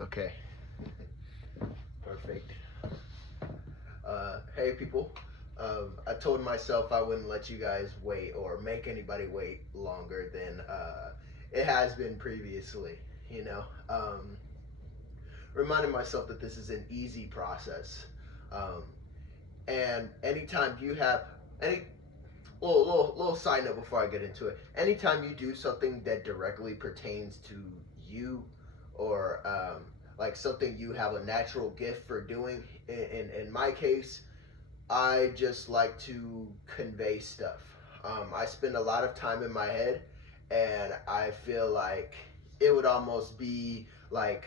Okay. Perfect. Hey people. I told myself I wouldn't let you guys wait or make anybody wait longer than it has been previously. You know, reminding myself that this is an easy process. Um, and anytime you have any little side note before I get into it, anytime you do something that directly pertains to you or like something you have a natural gift for doing, in my case, I just like to convey stuff. I spend a lot of time in my head, and I feel like it would almost be like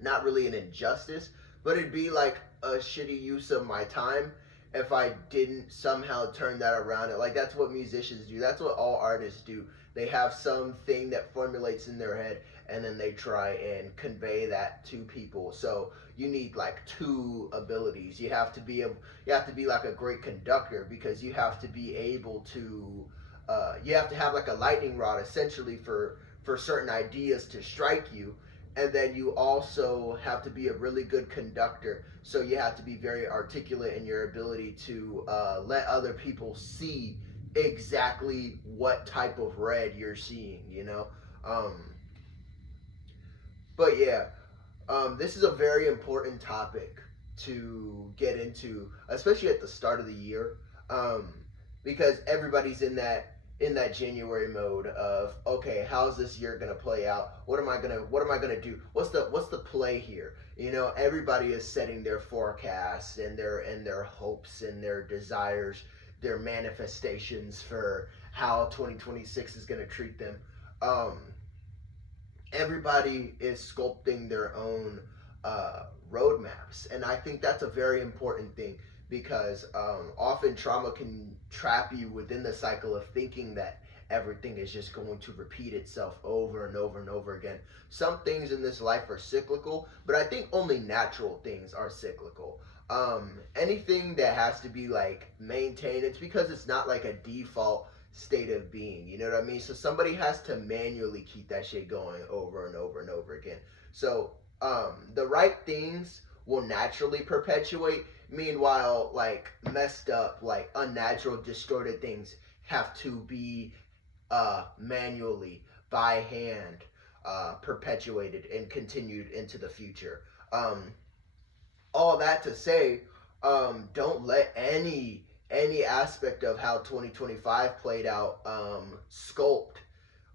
not really an injustice, but it'd be like a shitty use of my time if I didn't somehow turn that around. Like that's what musicians do. That's what all artists do. They have something that formulates in their head, and then they try and convey that to people. So you need like two abilities. You have to be like a great conductor because you have to be able to you have to have like a lightning rod essentially for certain ideas to strike you, and then you also have to be a really good conductor. So you have to be very articulate in your ability to let other people see exactly what type of red you're seeing. Um, but yeah, this is a very important topic to get into, especially at the start of the year, um, because everybody's in that January mode of okay, how's this year gonna play out? What am I gonna do? What's the play here? Everybody is setting their forecasts and their hopes and their desires, their manifestations for how 2026 is gonna treat them. Um, Everybody is sculpting their own roadmaps, and I think that's a very important thing because often trauma can trap you within the cycle of thinking that everything is just going to repeat itself over and over and over again. Some things in this life are cyclical, but I think only natural things are cyclical. Anything that has to be like maintained, it's because it's not like a default state of being. You know what I mean? So somebody has to manually keep that shit going over and over and over again. So the right things will naturally perpetuate. Meanwhile, like messed up, like unnatural, distorted things have to be manually by hand perpetuated and continued into the future. All that to say, don't let any aspect of how 2025 played out sculpt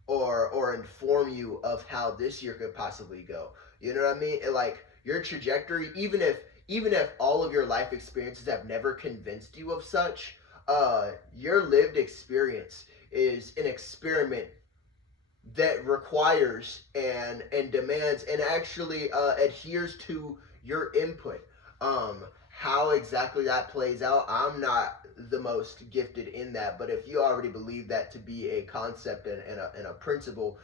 or inform you of how this year could possibly go. You know what I mean? Like your trajectory, even if all of your life experiences have never convinced you of such, your lived experience is an experiment that requires and demands and actually adheres to your input. How exactly that plays out, I'm not the most gifted in that, but if you already believe that to be a concept and a principle,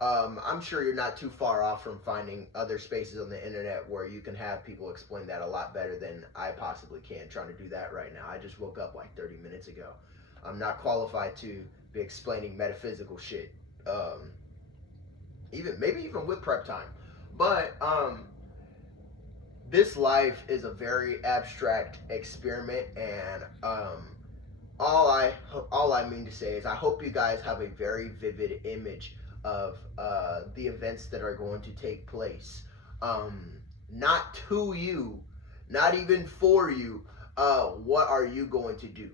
I'm sure you're not too far off from finding other spaces on the internet where you can have people explain that a lot better than I possibly can trying to do that right now. I just woke up like 30 minutes ago. I'm not qualified to be explaining metaphysical shit. Um, even with prep time. But this life is a very abstract experiment, and all I all I mean to say is I hope you guys have a very vivid image of the events that are going to take place. Not to you, not even for you. What are you going to do?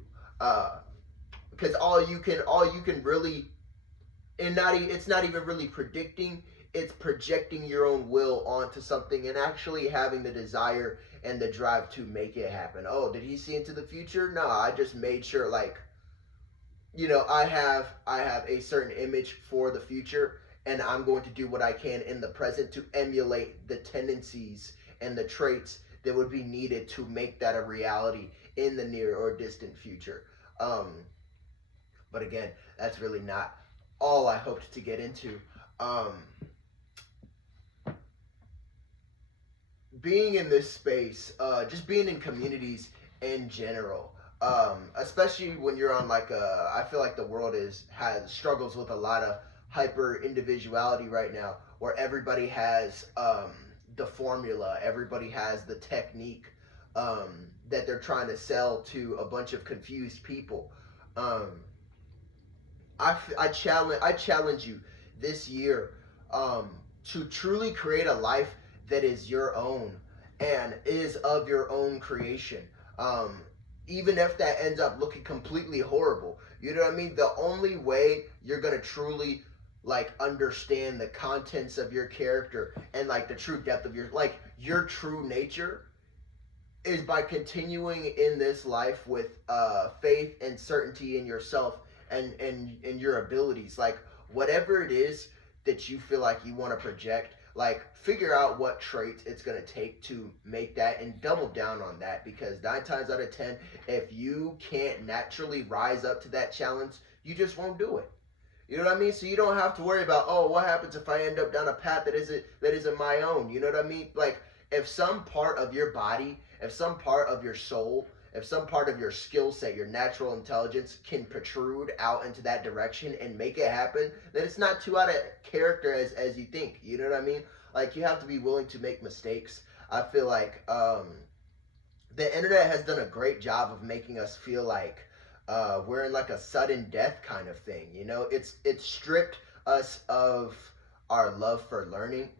Because all you can really and not it's not even really predicting, it's projecting your own will onto something and actually having the desire and the drive to make it happen. Oh, did he see into the future? No, I just made sure like I have a certain image for the future, and I'm going to do what I can in the present to emulate the tendencies and the traits that would be needed to make that a reality in the near or distant future. But again, that's really not all I hoped to get into. Um, Being in this space, just being in communities in general, especially when you're on like I feel like the world is has struggles with a lot of hyper individuality right now, where everybody has the formula, everybody has the technique that they're trying to sell to a bunch of confused people. Um, I challenge you this year um, to truly create a life that is your own and is of your own creation. Um, Even if that ends up looking completely horrible, you know what I mean. The only way you're gonna truly like understand the contents of your character and like the true depth of your true nature is by continuing in this life with faith and certainty in yourself and your abilities. Like whatever it is that you feel like you want to project, like figure out what traits it's going to take to make that and double down on that, because 9 times out of 10, if you can't naturally rise up to that challenge, you just won't do it. You know what I mean? So you don't have to worry about, oh, what happens if I end up down a path that isn't my own. You know what I mean? Like if some part of your body, if some part of your soul, if some part of your skill set, your natural intelligence can protrude out into that direction and make it happen, then it's not too out of character as you think. You know what I mean? Like you have to be willing to make mistakes. I feel like the internet has done a great job of making us feel like we're in like a sudden death kind of thing. You know, it's stripped us of our love for learning,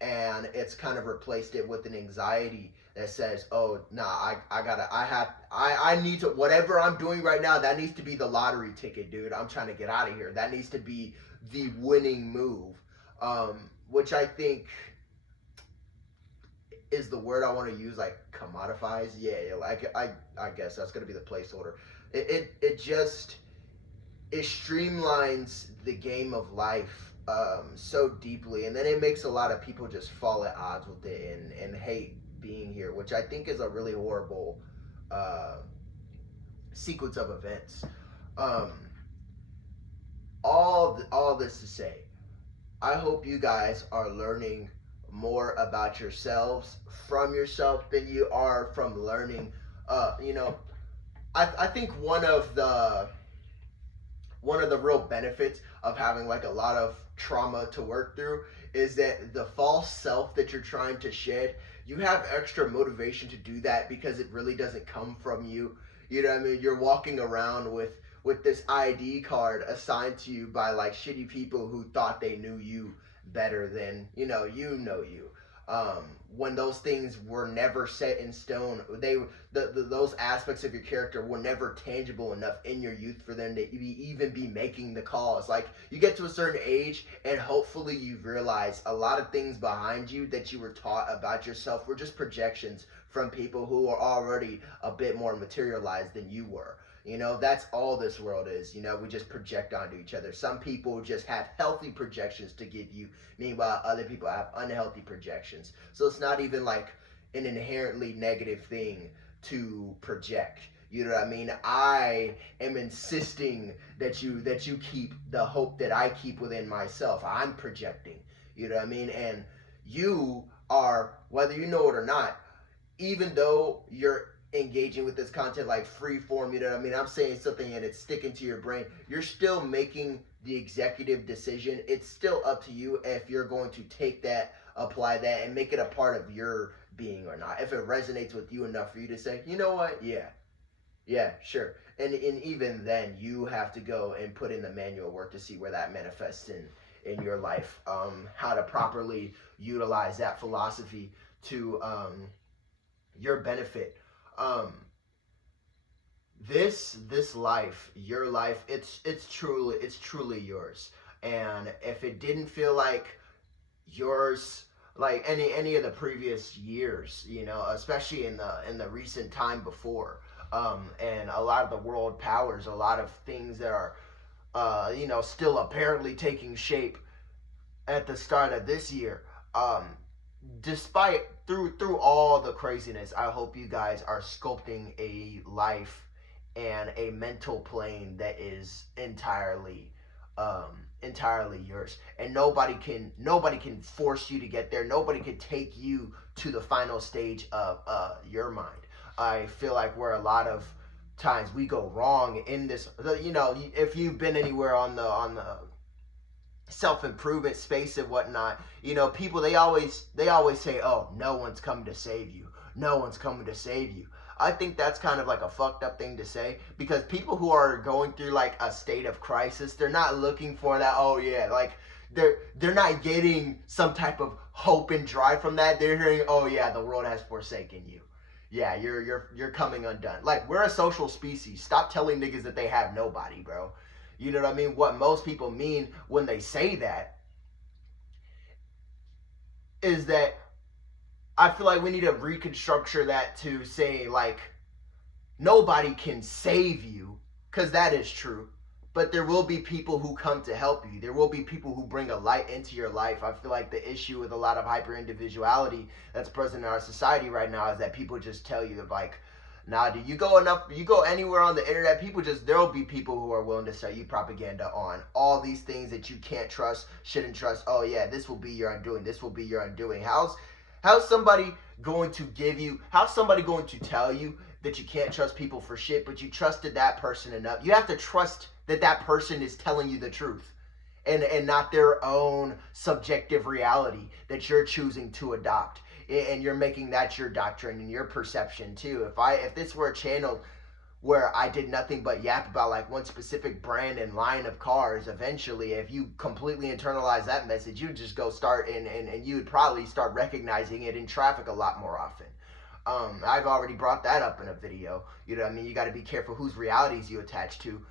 and it's kind of replaced it with an anxiety that says, "Oh, nah, I need to, whatever I'm doing right now, that needs to be the lottery ticket, dude. I'm trying to get out of here. That needs to be the winning move," which I think is the word I want to use, like commodifies. Yeah, like I guess that's gonna be the placeholder. It just it streamlines the game of life so deeply, and then it makes a lot of people just fall at odds with it and hate being here, which I think is a really horrible uh, sequence of events. Um, all this to say, I hope you guys are learning more about yourselves from yourself than you are from learning. You know, I think one of the real benefits of having like a lot of trauma to work through is that the false self that you're trying to shed, you have extra motivation to do that because it really doesn't come from you. You know what I mean? You're walking around with this ID card assigned to you by like shitty people who thought they knew you better than you. When those things were never set in stone, those aspects of your character were never tangible enough in your youth for them to even be making the calls. Like you get to a certain age, and hopefully you realize a lot of things behind you that you were taught about yourself were just projections from people who are already a bit more materialized than you were. You know, that's all this world is. You know, we just project onto each other. Some people just have healthy projections to give you, meanwhile, other people have unhealthy projections. So it's not even like an inherently negative thing to project. You know what I mean? I am insisting that you keep the hope that I keep within myself. I'm projecting. You know what I mean? And you are, whether you know it or not, even though you're engaging with this content like free form, you know what I mean? I'm saying something and it's sticking to your brain. You're still making the executive decision. It's still up to you if you're going to take that, apply that, and make it a part of your being or not. If it resonates with you enough for you to say, you know what? Yeah, sure. And even then, you have to go and put in the manual work to see where that manifests in your life. How to properly utilize that philosophy to your benefit. um this life, your life, it's truly yours. And if it didn't feel like yours, like any of the previous years, you know, especially in the recent time before, and a lot of the world powers, a lot of things that are still apparently taking shape at the start of this year. Despite through all the craziness, I hope you guys are sculpting a life and a mental plane that is entirely yours. And nobody can force you to get there. Nobody can take you to the final stage of your mind. I feel like where a lot of times we go wrong in this, if you've been anywhere on the self-improvement space and whatnot, people, they always say, oh, no one's coming to save you, no one's coming to save you. I think that's kind of like a fucked up thing to say, because people who are going through like a state of crisis, they're not looking for that, oh yeah, like they're not getting some type of hope and drive from that. They're hearing, oh yeah, the world has forsaken you, yeah, you're coming undone. Like, we're a social species. Stop telling niggas that they have nobody, bro. You know what I mean? What most people mean when they say that is that I feel like we need to reconstructure that to say, like, nobody can save you, because that is true. But there will be people who come to help you. There will be people who bring a light into your life. I feel like the issue with a lot of hyper individuality that's present in our society right now is that people just tell you, like, nah, dude, you go anywhere on the internet, there'll be people who are willing to sell you propaganda on all these things that you can't trust, shouldn't trust. Oh yeah, this will be your undoing. This will be your undoing. How's somebody going to tell you that you can't trust people for shit, but you trusted that person enough? You have to trust that person is telling you the truth, and not their own subjective reality that you're choosing to adopt, and you're making that your doctrine and your perception too. If this were a channel where I did nothing but yap about like one specific brand and line of cars, eventually, if you completely internalize that message, you would just go start and you would probably start recognizing it in traffic a lot more often. I've already brought that up in a video. You know what I mean? You got to be careful whose realities you attach to.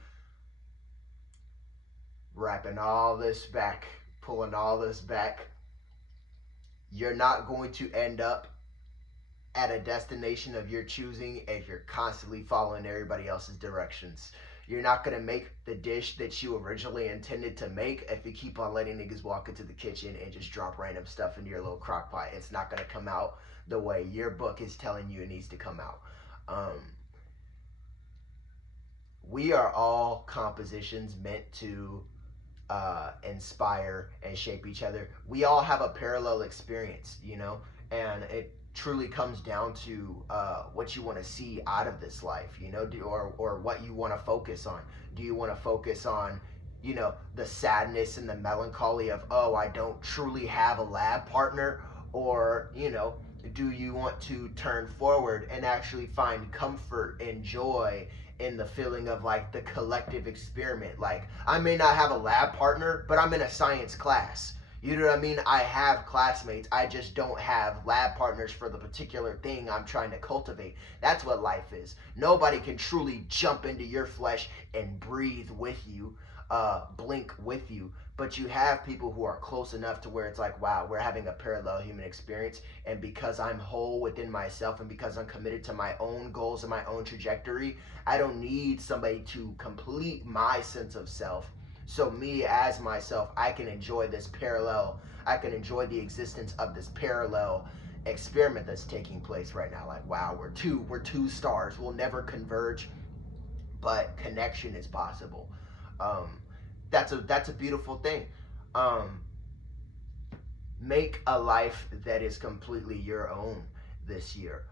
Wrapping all this back, pulling all this back. You're not going to end up at a destination of your choosing if you're constantly following everybody else's directions. You're not going to make the dish that you originally intended to make if you keep on letting niggas walk into the kitchen and just drop random stuff into your little crock pot. It's not going to come out the way your book is telling you it needs to come out. We are all compositions meant to inspire and shape each other. We all have a parallel experience, and it truly comes down to what you want to see out of this life, or what you want to focus on. Do you want to focus on, the sadness and the melancholy of, oh, I don't truly have a lab partner? Or, do you want to turn forward and actually find comfort and joy in the feeling of like the collective experiment? Like, I may not have a lab partner, but I'm in a science class. You know what I mean? I have classmates. I just don't have lab partners for the particular thing I'm trying to cultivate. That's what life is. Nobody can truly jump into your flesh and breathe with you, blink with you. But you have people who are close enough to where it's like, wow, we're having a parallel human experience. And because I'm whole within myself and because I'm committed to my own goals and my own trajectory, I don't need somebody to complete my sense of self. So me as myself, I can enjoy this parallel. I can enjoy the existence of this parallel experiment that's taking place right now. Like, wow, we're two stars. We'll never converge, but connection is possible. That's a beautiful thing. Make a life that is completely your own this year.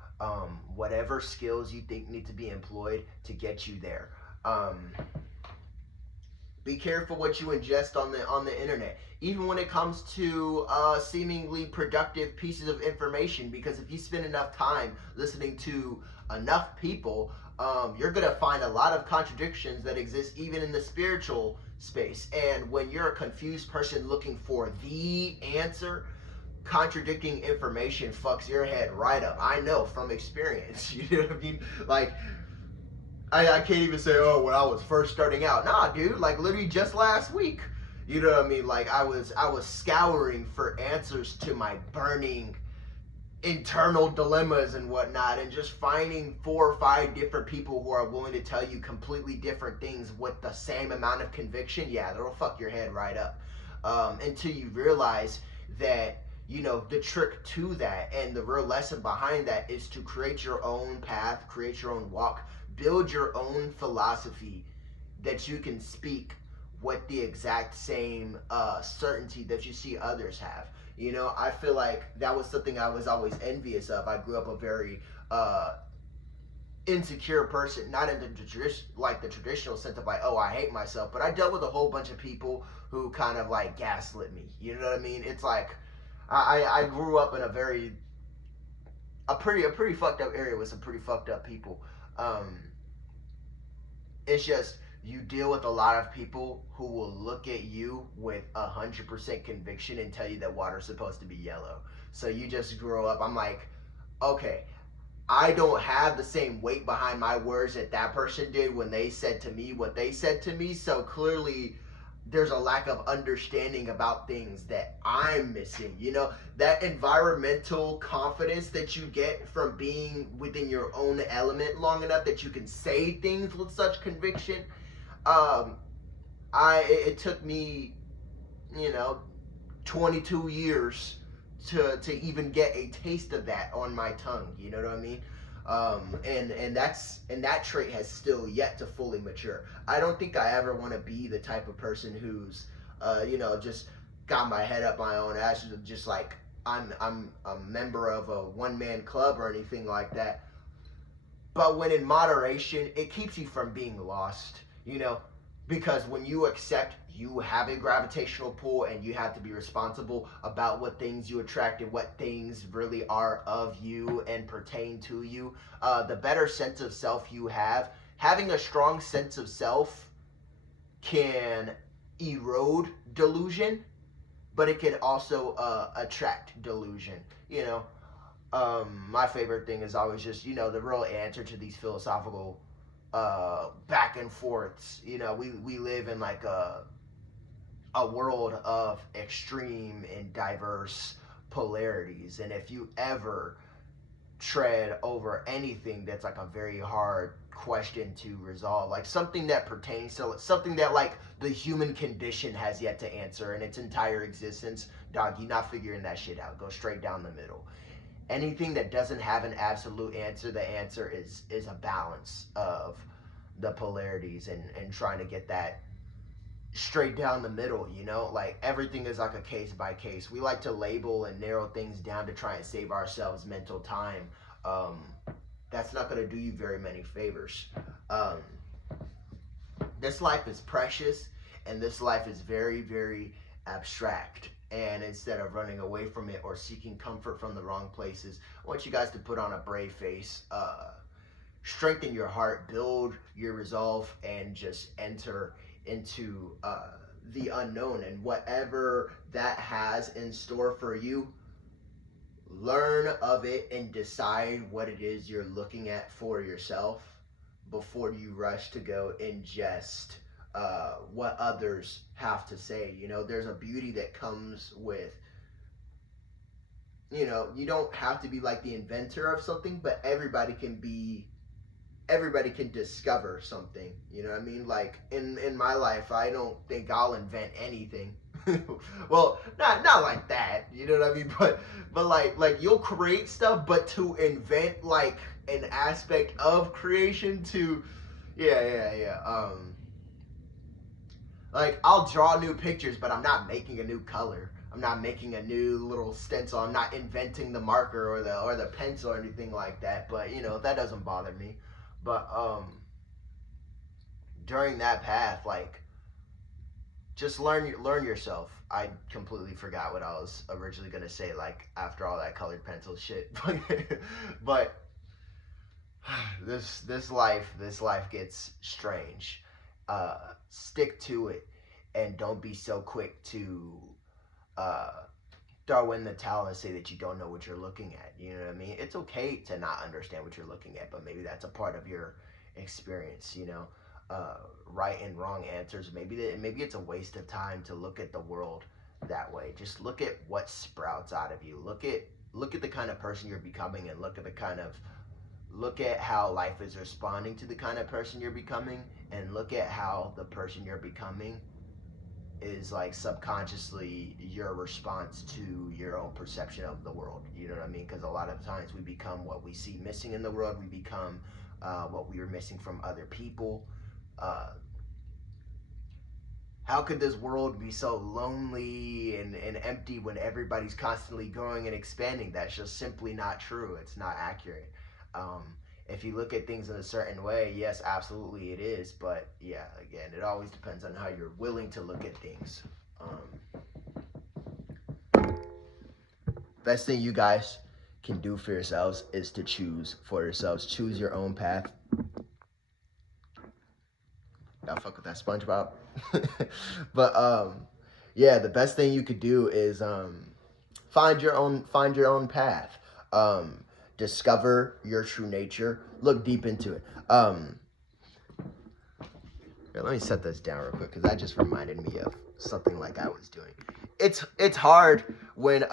Whatever skills you think need to be employed to get you there. Be careful what you ingest on the internet, even when it comes to seemingly productive pieces of information. Because if you spend enough time listening to enough people, you're gonna find a lot of contradictions that exist even in the spiritual space. And when you're a confused person looking for the answer, contradicting information fucks your head right up. I know from experience. You know what I mean? Like, I can't even say, oh, when I was first starting out. Nah, dude, like literally just last week. You know what I mean? Like I was scouring for answers to my burning internal dilemmas and whatnot, and just finding 4 or 5 different people who are willing to tell you completely different things with the same amount of conviction. Yeah, that'll fuck your head right up. Until you realize that, the trick to that and the real lesson behind that is to create your own path, create your own walk, build your own philosophy that you can speak with the exact same certainty that you see others have. I feel like that was something I was always envious of. I grew up a very insecure person, not in the like the traditional sense of like, oh, I hate myself, but I dealt with a whole bunch of people who kind of like gaslit me. You know what I mean? It's like I grew up in a pretty fucked up area with some pretty fucked up people. Um, it's just you deal with a lot of people who will look at you with 100% conviction and tell you that water's supposed to be yellow. So you just grow up. I'm like, okay, I don't have the same weight behind my words that that person did when they said to me what they said to me. So clearly, there's a lack of understanding about things that I'm missing. You know, that environmental confidence that you get from being within your own element long enough that you can say things with such conviction. Um, it took me, you know, 22 years to even get a taste of that on my tongue. You know what I mean? And that trait has still yet to fully mature. I don't think I ever want to be the type of person who's, just got my head up my own ass, just like I'm a member of a one man club or anything like that. But when in moderation, it keeps you from being lost. You know, because when you accept you have a gravitational pull and you have to be responsible about what things you attract and what things really are of you and pertain to you, the better sense of self you have, having a strong sense of self can erode delusion, but it can also attract delusion. You know, my favorite thing is always just, the real answer to these philosophical back and forths. You know, we live in like a world of extreme and diverse polarities, and if you ever tread over anything that's like a very hard question to resolve, like something that pertains to something that like the human condition has yet to answer in its entire existence, dog, you're not figuring that shit out. Go straight down the middle. Anything that doesn't have an absolute answer, the answer is a balance of the polarities, and trying to get that straight down the middle. Like everything is like a case by case. We like to label and narrow things down to try and save ourselves mental time. That's not going to do you very many favors. This life is precious, and this life is very, very abstract. And instead of running away from it or seeking comfort from the wrong places, I want you guys to put on a brave face, strengthen your heart, build your resolve, and just enter into the unknown. And whatever that has in store for you, learn of it and decide what it is you're looking at for yourself before you rush to go ingest what others have to say. There's a beauty that comes with, you don't have to be like the inventor of something, but everybody can discover something. You know what I mean? Like in my life, I don't think I'll invent anything. Well, not like that, you know what I mean? But like you'll create stuff, but to invent like an aspect of creation to yeah. Like I'll draw new pictures, but I'm not making a new color. I'm not making a new little stencil. I'm not inventing the marker or the pencil or anything like that. But that doesn't bother me. But during that path, like just learn yourself. I completely forgot what I was originally gonna say. Like after all that colored pencil shit, but this life gets strange. Stick to it, and don't be so quick to throw in the towel and say that you don't know what you're looking at. You know what I mean? It's okay to not understand what you're looking at, but maybe that's a part of your experience. Right and wrong answers. Maybe it's a waste of time to look at the world that way. Just look at what sprouts out of you. Look at the kind of person you're becoming, and look at how life is responding to the kind of person you're becoming, and look at how the person you're becoming is like subconsciously your response to your own perception of the world. You know what I mean? Because a lot of times we become what we see missing in the world. We become what we are missing from other people. How could this world be so lonely and empty when everybody's constantly growing and expanding? That's just simply not true. It's not accurate. If you look at things in a certain way, yes, absolutely it is. But yeah, again, it always depends on how you're willing to look at things. Best thing you guys can do for yourselves is to choose for yourselves. Choose your own path. Y'all fuck with that SpongeBob. But yeah, the best thing you could do is find your own path. Discover your true nature. Look deep into it. Here, let me set this down real quick because that just reminded me of something like I was doing. It's hard when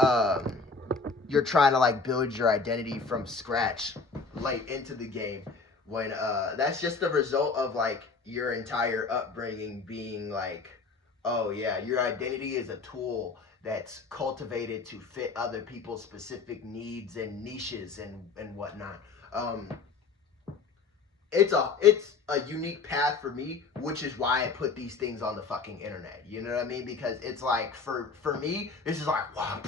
you're trying to like build your identity from scratch late into the game, when that's just the result of like your entire upbringing being like, oh yeah, your identity is a tool that's cultivated to fit other people's specific needs and niches and whatnot. It's a unique path for me, which is why I put these things on the fucking internet. You know what I mean? Because it's like for me, this is like wow,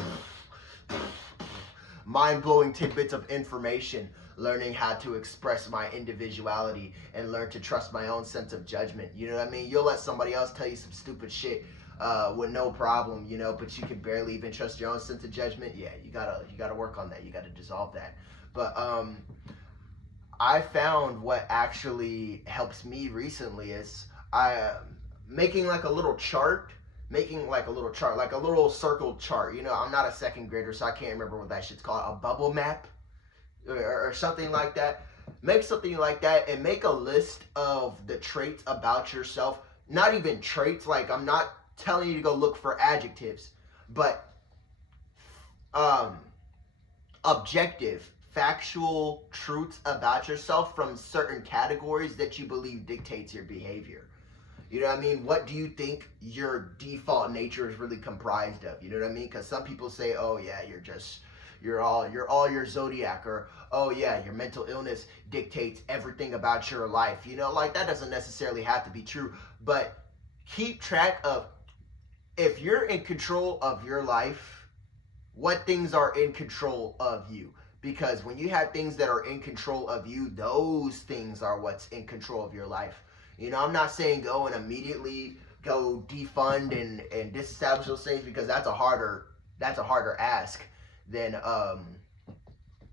mind-blowing tidbits of information, learning how to express my individuality and learn to trust my own sense of judgment. You know what I mean? You'll let somebody else tell you some stupid shit with no problem, you know, but you can barely even trust your own sense of judgment. Yeah, you gotta work on that. You gotta dissolve that. But I found what actually helps me recently is making like a little chart, like a little circle chart. You know, I'm not a second grader, so I can't remember what that shit's called, a bubble map or something like that. Make something like that and make a list of the traits about yourself. Not even traits, like I'm not telling you to go look for adjectives, but objective, factual truths about yourself from certain categories that you believe dictates your behavior. You know what I mean? What do you think your default nature is really comprised of? You know what I mean? Because some people say, oh yeah, you're all your zodiac, or oh yeah, your mental illness dictates everything about your life. You know, like that doesn't necessarily have to be true, but keep track of, if you're in control of your life, what things are in control of you. Because when you have things that are in control of you, those things are what's in control of your life. You know, I'm not saying go and immediately go defund and disestablish those things, because that's a harder ask than I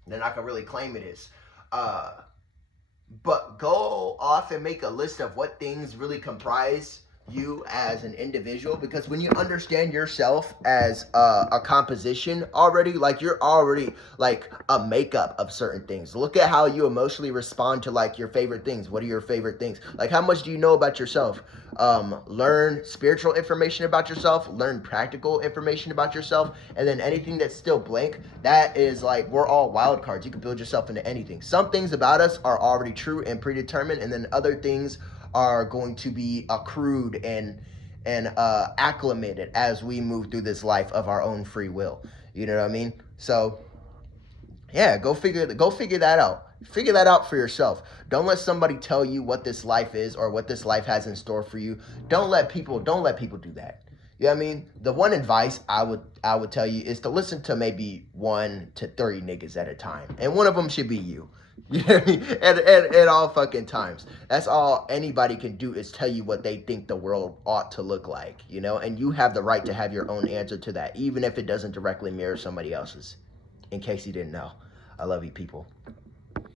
can really claim it is. But go off and make a list of what things really comprise you as an individual, because when you understand yourself as a composition already, like you're already like a makeup of certain things. Look at how you emotionally respond to like your favorite things. What are your favorite things? Like how much do you know about yourself? Learn spiritual information about yourself, learn practical information about yourself, and then anything that's still blank, that is like, we're all wild cards. You can build yourself into anything. Some things about us are already true and predetermined, and then other things are going to be accrued and acclimated as we move through this life of our own free will. You know what I mean? So yeah, go figure that out. Figure that out for yourself. Don't let somebody tell you what this life is or what this life has in store for you. Don't let people do that. You know what I mean? The one advice I would tell you is to listen to maybe 1 to 3 niggas at a time, and one of them should be you. You know what I mean? At all fucking times. That's all anybody can do, is tell you what they think the world ought to look like, you know? And you have the right to have your own answer to that, even if it doesn't directly mirror somebody else's. In case you didn't know. I love you, people.